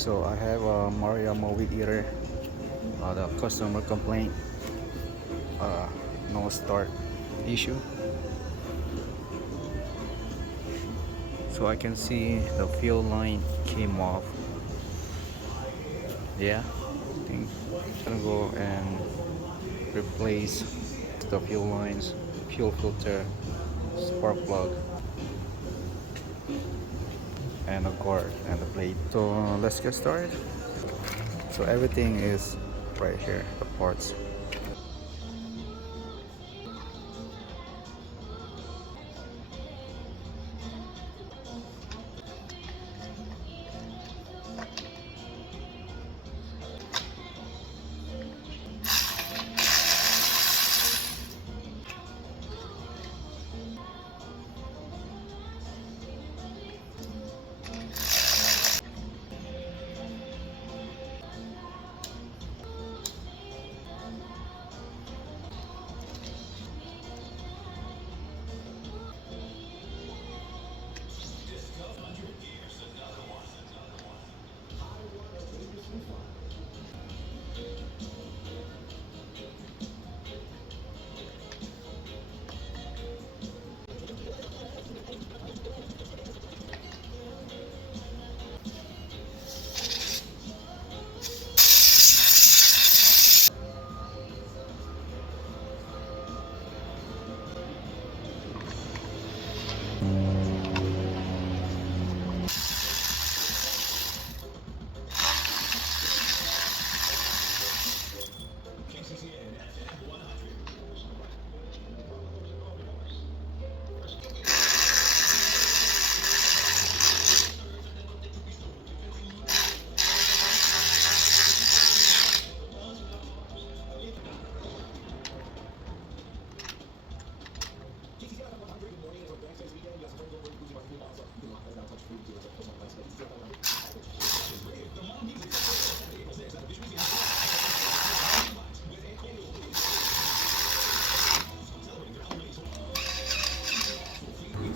So I have a Maria movie theater. The customer complaint, uh, no start issue. So I can see the fuel line came off. Yeah, I think I'm gonna go and replace the fuel lines, fuel filter, spark plug, and a cord and the plate. So let's get started. So everything is right here, the parts.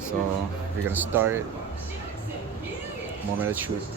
So we're gonna start it. Moment of truth.